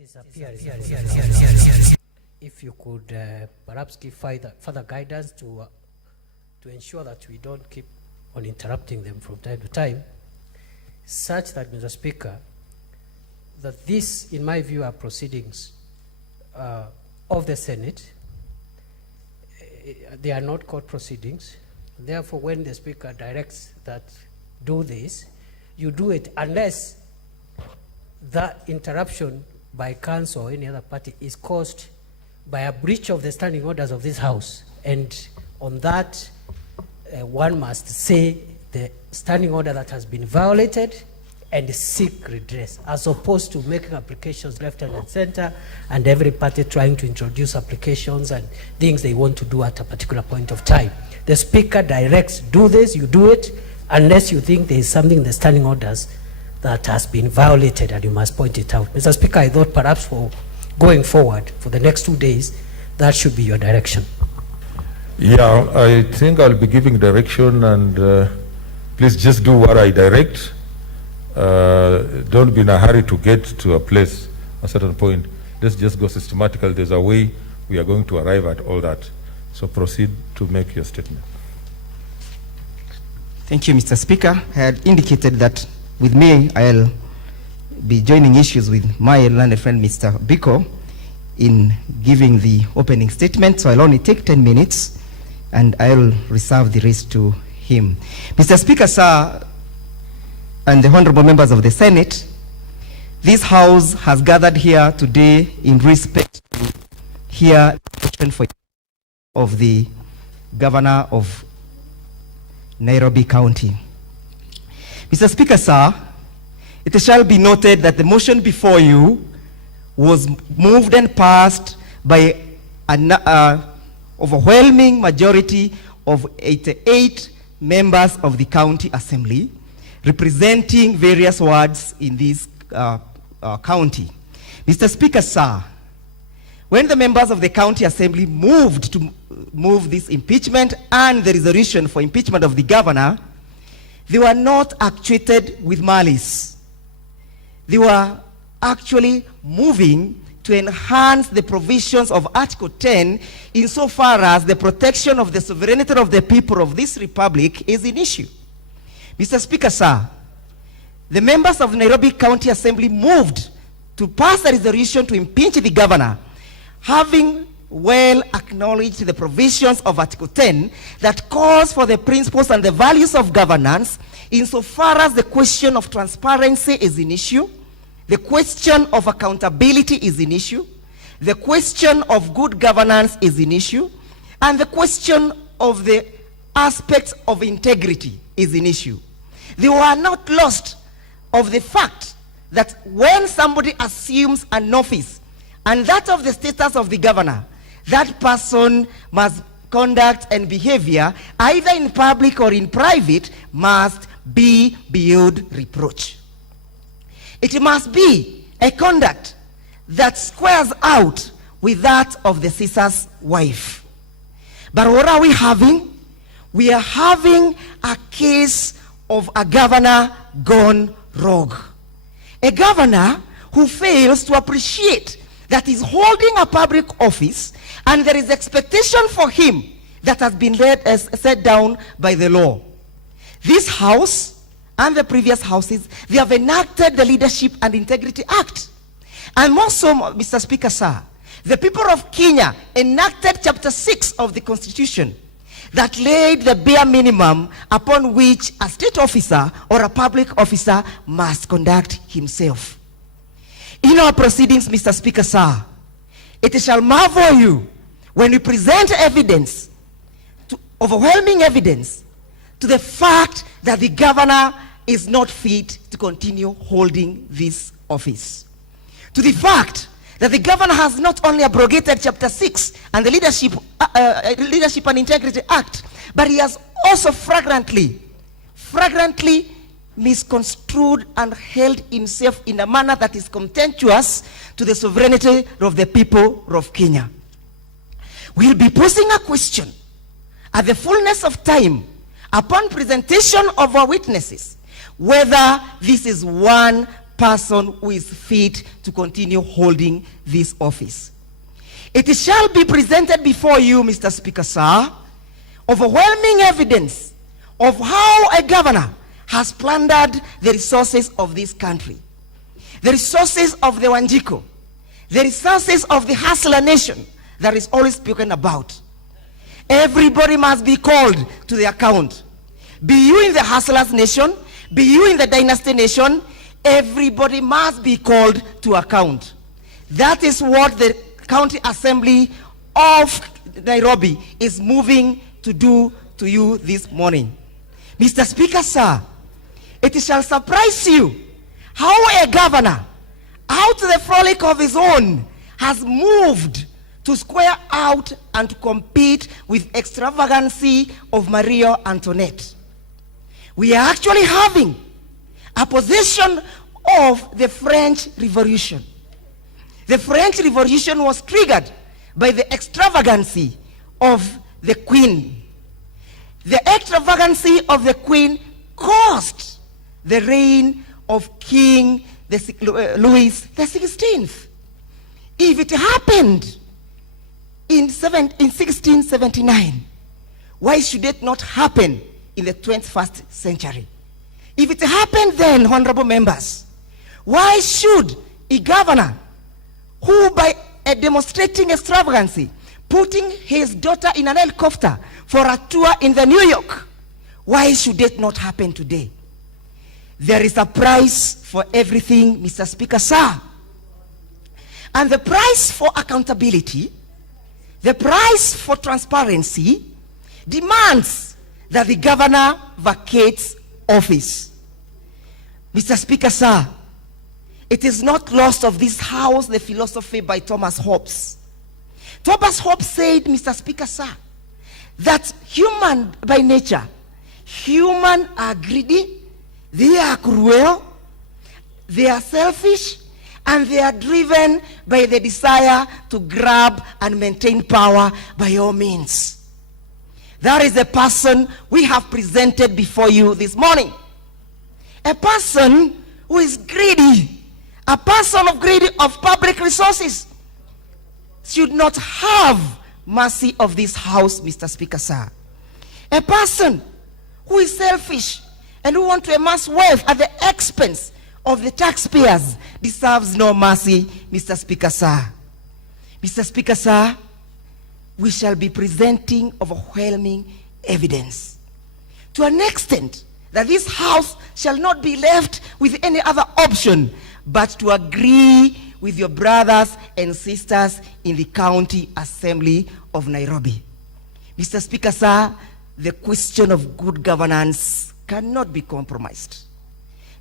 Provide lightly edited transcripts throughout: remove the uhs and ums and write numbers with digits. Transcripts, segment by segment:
parties appearing. If you could perhaps give further guidance to ensure that we don't keep on interrupting them from time to time, such that, Mr. Speaker, that this, in my view, are proceedings of the Senate. They are not court proceedings. Therefore, when the Speaker directs that do this, you do it unless that interruption by counsel or any other party is caused by a breach of the standing orders of this House. And on that, one must say the standing order that has been violated and seek redress, as opposed to making applications left and center and every party trying to introduce applications and things they want to do at a particular point of time. The Speaker directs, do this, you do it, unless you think there is something in the standing orders that has been violated and you must point it out. Mr. Speaker, I thought perhaps for going forward for the next 2 days, that should be your direction. Yeah, I think I'll be giving direction, and please just do what I direct. Don't be in a hurry to get to a place, a certain point. Let's just go systematically. There's a way we are going to arrive at all that. So proceed to make your statement. Thank you, Mr. Speaker. I had indicated that with me, I'll be joining issues with my learned friend, Mr. Biko, in giving the opening statement. So I'll only take 10 minutes, and I'll reserve the rest to him. Mr. Speaker, sir, and the honorable members of the Senate, this House has gathered here today in respect to hear the question of the Governor of Nairobi County. Mr. Speaker, sir, it shall be noted that the motion before you was moved and passed by an overwhelming majority of 88 members of the County Assembly, representing various wards in this county. Mr. Speaker, sir, when the members of the County Assembly moved to move this impeachment and the resolution for impeachment of the governor, they were not actuated with malice. They were actually moving to enhance the provisions of Article 10 insofar as the protection of the sovereignty of the people of this republic is in issue. Mr. Speaker, sir, the members of Nairobi County Assembly moved to pass a resolution to impeach the governor, having well acknowledged the provisions of Article 10 that calls for the principles and the values of governance insofar as the question of transparency is an issue, the question of accountability is an issue, the question of good governance is an issue, and the question of the aspects of integrity is an issue. They were not lost of the fact that when somebody assumes an office and that of the status of the governor, that person must conduct and behavior, either in public or in private, must be beyond reproach. It must be a conduct that squares out with that of the Caesar's wife. But what are we having? We are having a case of a governor gone rogue. A governor who fails to appreciate that he's holding a public office and there is expectation for him that has been set down by the law. This House and the previous houses, they have enacted the Leadership and Integrity Act. And more so, Mr. Speaker, sir, the people of Kenya enacted Chapter 6 of the Constitution that laid the bare minimum upon which a state officer or a public officer must conduct himself. In our proceedings, Mr. Speaker, sir, it shall marvel you when we present evidence, overwhelming evidence, to the fact that the governor is not fit to continue holding this office. To the fact that the governor has not only abrogated Chapter 6 and the Leadership and Integrity Act, but he has also flagrantly misconstrued and held himself in a manner that is contemptuous to the sovereignty of the people of Kenya. We'll be posing a question at the fullness of time upon presentation of our witnesses, whether this is one person who is fit to continue holding this office. It shall be presented before you, Mr. Speaker, sir, overwhelming evidence of how a governor has plundered the resources of this country, the resources of the Wanjiko, the resources of the hustler nation that is always spoken about. Everybody must be called to the account. Be you in the hustlers nation, be you in the dynasty nation, everybody must be called to account. That is what the County Assembly of Nairobi is moving to do to you this morning. Mr. Speaker, sir, it shall surprise you how a governor, out of the frolic of his own, has moved to square out and to compete with extravagancy of Maria Antoinette. We are actually having a possession of the French Revolution. The French Revolution was triggered by the extravagancy of the Queen. The extravagancy of the Queen caused the reign of King Louis XVI. If it happened in 1679, why should it not happen in the 21st century? If it happened then, honorable members, why should a governor who, by a demonstrating extravagancy, putting his daughter in an helicopter for a tour in the New York, why should it not happen today? There is a price for everything, Mr. Speaker, sir. And the price for accountability, the price for transparency, demands that the governor vacates office. Mr. Speaker, sir, it is not lost of this house the philosophy by Thomas Hobbes. Thomas Hobbes said, Mr. Speaker, sir, that human by nature, human are greedy, they are cruel, they are selfish, and they are driven by the desire to grab and maintain power by all means. That is the person we have presented before you this morning. A person who is greedy, a person of greedy of public resources, should not have mercy of this house, Mr. Speaker, sir. A person who is selfish and who wants to amass wealth at the expense of the taxpayers deserves no mercy, Mr. Speaker, sir. Mr. Speaker, sir, we shall be presenting overwhelming evidence to an extent that this house shall not be left with any other option but to agree with your brothers and sisters in the County Assembly of Nairobi. Mr. Speaker, sir, the question of good governance cannot be compromised.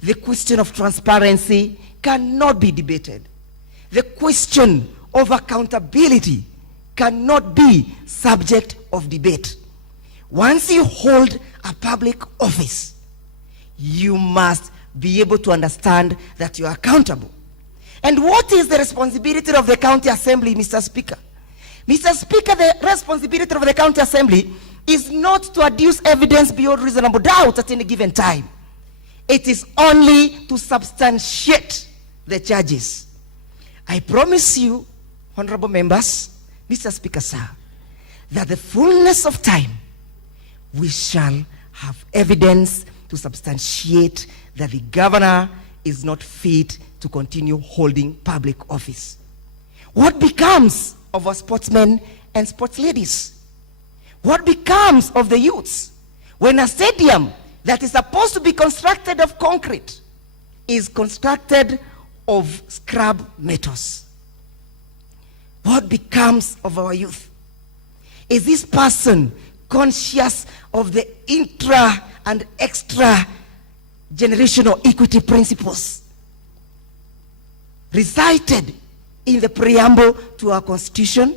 The question of transparency cannot be debated. The question of accountability cannot be subject of debate. Once you hold a public office, you must be able to understand that you are accountable. And what is the responsibility of the County Assembly, Mr. Speaker? Mr. Speaker, the responsibility of the County Assembly is not to adduce evidence beyond reasonable doubt at any given time. It is only to substantiate the charges. I promise you, honorable members, Mr. Speaker, sir, that the fullness of time we shall have evidence to substantiate that the governor is not fit to continue holding public office. What becomes of our sportsmen and sports ladies? What becomes of the youths when a stadium that is supposed to be constructed of concrete is constructed of scrap metals? What becomes of our youth? Is this person conscious of the intra and extra generational equity principles recited in the preamble to our Constitution?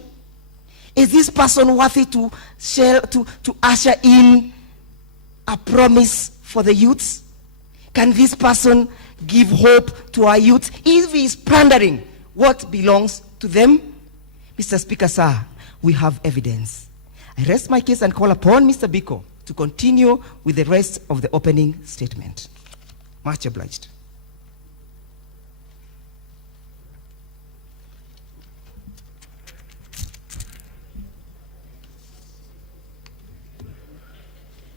Is this person worthy to usher in a promise for the youths? Can this person give hope to our youth if he is plundering what belongs to them? Mr. Speaker, sir, we have evidence. I rest my case and call upon Mr. Biko to continue with the rest of the opening statement. Much obliged.